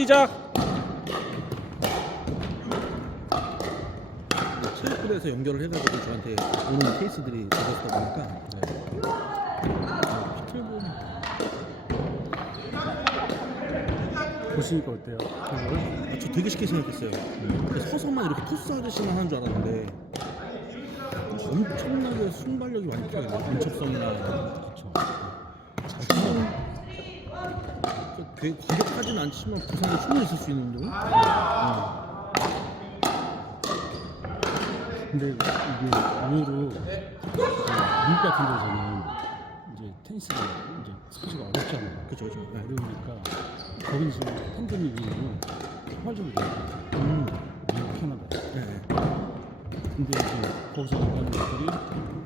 시작. 체육부에서 연결을 해가지고 저한테 오는 케이스들이 적었다 보니까 피틀볼 보시니까 어때요? 아, 저 되게 쉽게 생각했어요. 그래서 서서만 이렇게 토스 하듯이만 하는 줄 알았는데 엄청나게 순발력이 많이 필요해요. 민첩성이나 그렇죠. 되게 과격하진 않지만 부상이 충분히 있을 수 있는 운동. 근데 이게 의외로 그 미국 같은 데서는 이제 테니스가 이제 스포츠가 어렵잖아요. 그렇죠, 그렇죠. 네. 어려우니까 거기는 지금 팬데믹 이후로 활발적으로 돼요. 음, 미국, 캐나다. 네, 네. 근데 이제 거기서 얘기하는 것들이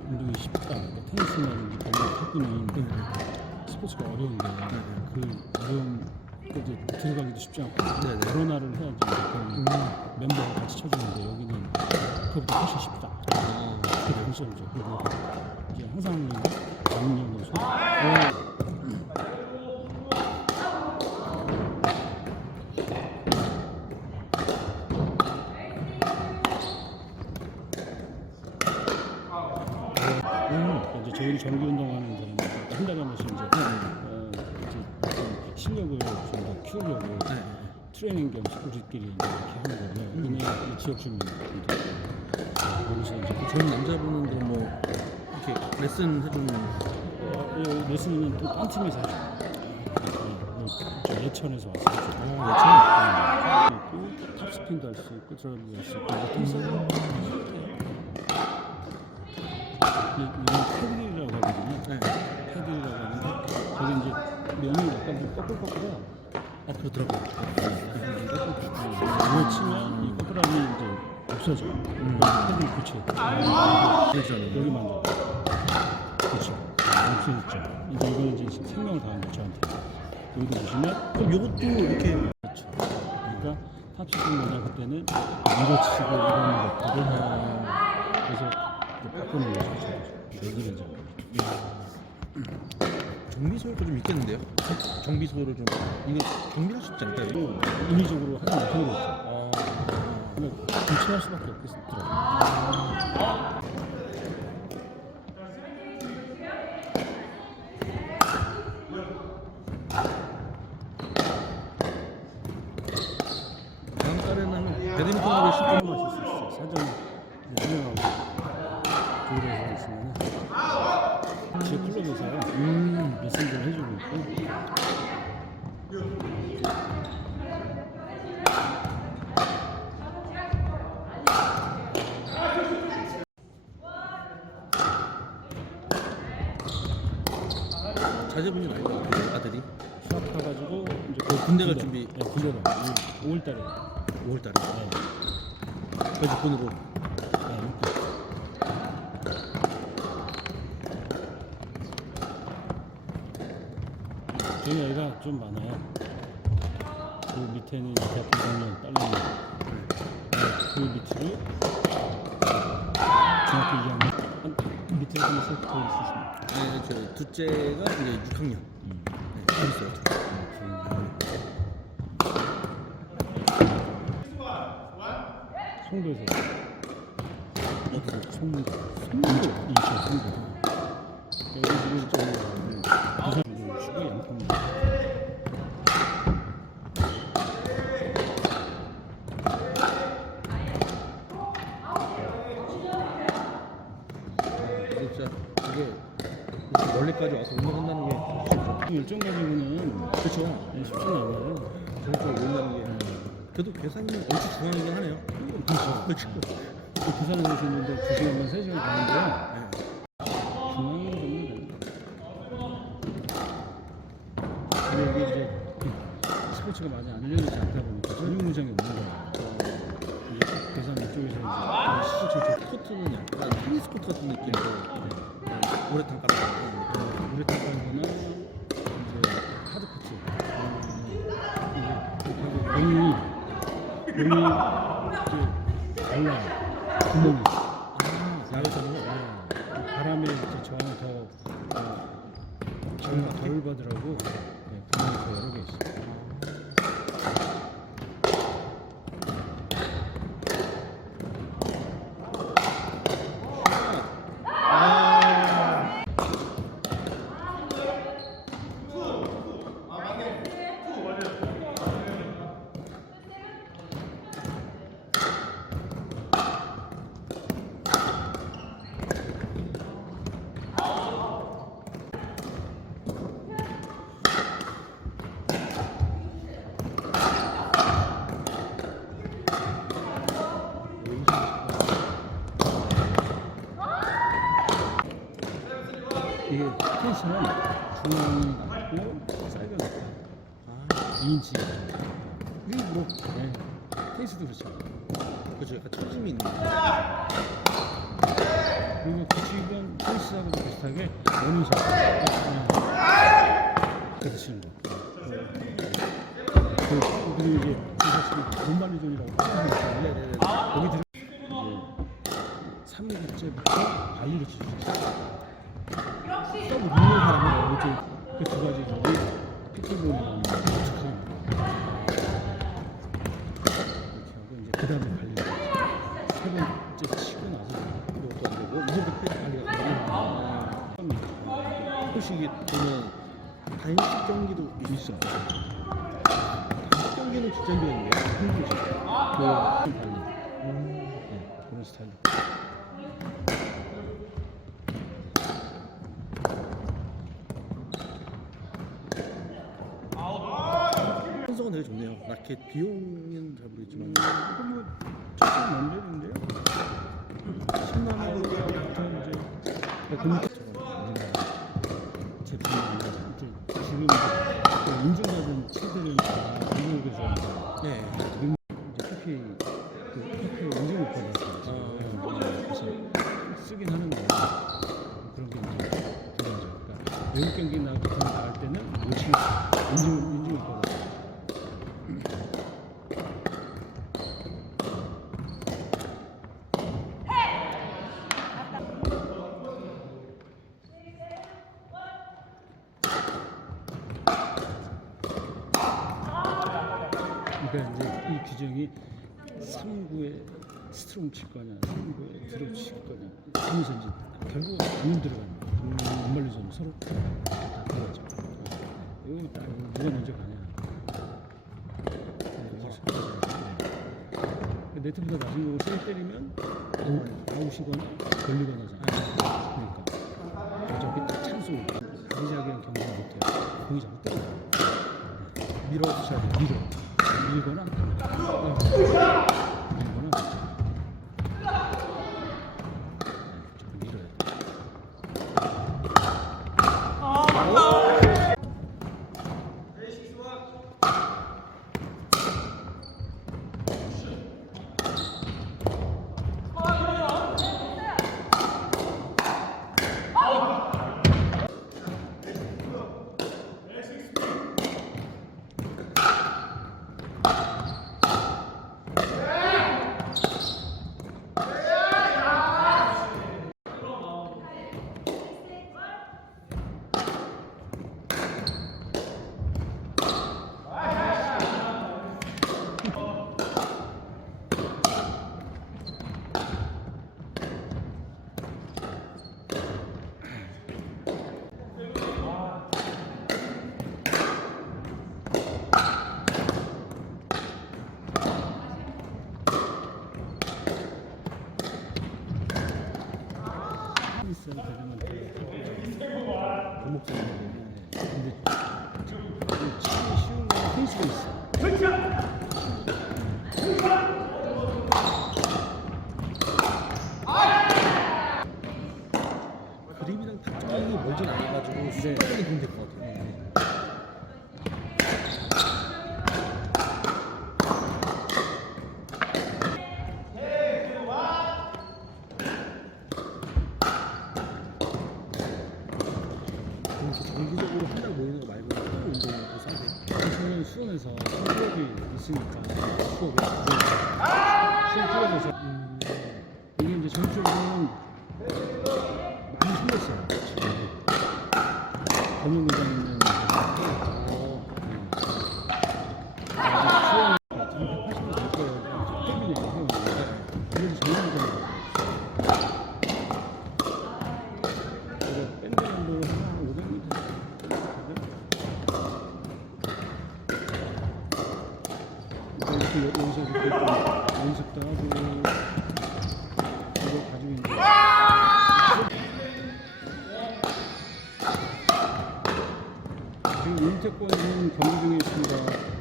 운동이 쉽다. 그러니까 테니스는 별로 탁구는 네, 네. 스포츠가 어려운데 네. 그 어려운 그 이제 들어가기도 쉽지 않고 네, 네. 드러나를 해야지 음. 그 멤버가 같이 쳐주는데 여기는 그것보다 훨씬 쉽다. 아, 그게 장점이죠. 그리고 이게 항상 장력 요소. 음, 이제 저희는 정기 운동하는 데는 한 달에 한 번씩 키우려고 네, 네. 트레이닝 겸 우리끼리 이제 이렇게 하는 거예요. 이내 이 지역 주민들인데 거기서 이제 저희 남자분은 그럼 뭐 이렇게 레슨 해주는 어, 이 레슨은 또딴 팀이 사죠. 어, 저 예천에서 왔어요. 아, 있고 탑스핀도 할 수 있고 드라이브도 할수 있고 이렇게 해서 이건 패들이라고 하거든요. 네. 패들이라고 하는데 저기 이제 면이 약간 좀 뻐글뻐글해요. 아 그렇더라고요. 이거 치면 이 꼬꾸라미 이제 없어져. 음. 패들 교체. 그렇죠. 여기 만져. 그렇죠. 없어졌죠. 이제 이거는 이제 생명을 다한 거죠 저한테. 여기도 보시면 그럼 요것도 이렇게 그렇죠. 그러니까 탑스핀 뭐냐 그때는 밀어치고 이런 것들을 그래서. 저도. 여기는 이제 정비소가 좀 있겠는데요? 정비소를 좀 이거 정비할 수 있지 않을까요? 또 인위적으로 하지 못하는 거죠. 아, 그냥 교체할 수밖에 없겠더라고요. 다음 달에는 배드민턴을 쉽게 조금 하실 수 있어요. 사전 이제 설명하고 교일에서 있으면 지역 클럽에서요 음, 레슨들 해주고 있고. 자제분이 많이 나와요, 아들이. 수학 가가지고 이제 그 군대 갈 준비. 네, 군대로. 5월달에. 5월달에. 네. 그 직분으로 네. 저희 아이가 좀 많아요. 그 밑에는 대학교 2학년 딸내미, 그 밑으로 중학교 2학년, 한 밑에 한세더 있으십니다. 네, 저 둘째가 이제 6학년 음. 네, 좀 있어요. 송도에서 어디서? 송도, 인천, 인천 송도. 여기 지금 저기 부산 좀 쉬고 양평. 진짜 이게 이렇게 멀리까지 와서 운동한다는 게. 열정 가지고는 그렇죠. 네, 쉽지 않아요. 저렇게 올라가는 게 그래도 계산이면 엄청 중요하긴 하네요. 그렇죠. 그렇죠. 또 부산에 오시는데 2시간만 3시간 가는데요. 네. 중앙으로 정말 근데 이게 이제 스포츠가 많이 안 알려지지 않다 보니까 전용 무장이 없는 거예요. 이제 계산 이쪽에서 사실 저 코트는 약간 테니스 코트 같은 느낌으로 네. 우레탄 깔아서 우레탄 깔거나 이제 하드 코트 그리고 공이 이렇게 달라요. 구멍이. 아, 나를 잡는 거. 네. 바람에 이제 저항을 더 어, 저항을 덜 받으라고 네, 구멍이 더 여러 개 있어요. 중앙이 낮고 사이드가 높다. 아 2인치. 이게 뭐 네. 테이스도 그렇죠. 그죠 약간 처짐이 있는 그리고 규칙은 테이스하고 비슷하게 원인샷. 그렇게 치는 거. 그, 그리고 이제 사실 본반리존이라고 하잖아요. 네네네 거기 들어 이제 3구째부터 발리를 칠수 있어요. 서브 누르는 사람은 그두 가지 저기 피클볼이라는 축하합니다. 이렇게 하고 이제 그 다음에 발리를 세 번째 치고 나서 이것도 안 되고 이제부터 관리가 가능해요 합니다. 혹시 이게 보면 단식 경기도 있어. 단식 경기는 직전되는데 힘들지 그 음. 네, 그런 스타일. 선수가 되게 좋네요. 라켓 비용은 잘 모르겠지만. 이거 뭐 첫째 넘버인데요. 10만 원부터 이제 금액처럼 제품이 이제 지금 이제 인증받은 책들은 다 미국에서 네. 민- 이제 PPA 그 PPA 인증을 받았어요. 그래서 쓰긴 하는데 그런 게 이제 들어가죠. 그러니까 외국 경기 나 나갈 때는 인증 인증을 받았어 그러니까 이제 이 규정이 3구에 스트롱 칠 거냐, 3구에 드롭 칠 거냐 하면서 이제 결국 안 들어가는 거예요. 정말로 좀 서로 다 들어가죠. 이거 딱 누가 먼저 가냐. 네, 네트보다 낮은 거고 세게 때리면 아웃, 아웃이거나 걸리거나 잖아 그러니까 어차피 딱 찬스고 자기자기랑 경기 못해요. 공이 자꾸 때려. 밀어서 쳐야 돼. 밀어. 밀거나 어. 밀거나 좀 밀어야 돼. 있어요. 그러면 골목질 근데 좀 치기 쉬운 거는 페이스가 있어. 그림이랑 탁점이 멀진 않아가지고 수비하는 도움 될것 같아요 그럼 이렇게 정기적으로 한 달 모이는 거 말고 또 운동을 또 상대 수원에서 수업이 있으니까 수업이 수업 클럽에서 지금 윤태권은 경기 중에 있습니다.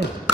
Mm.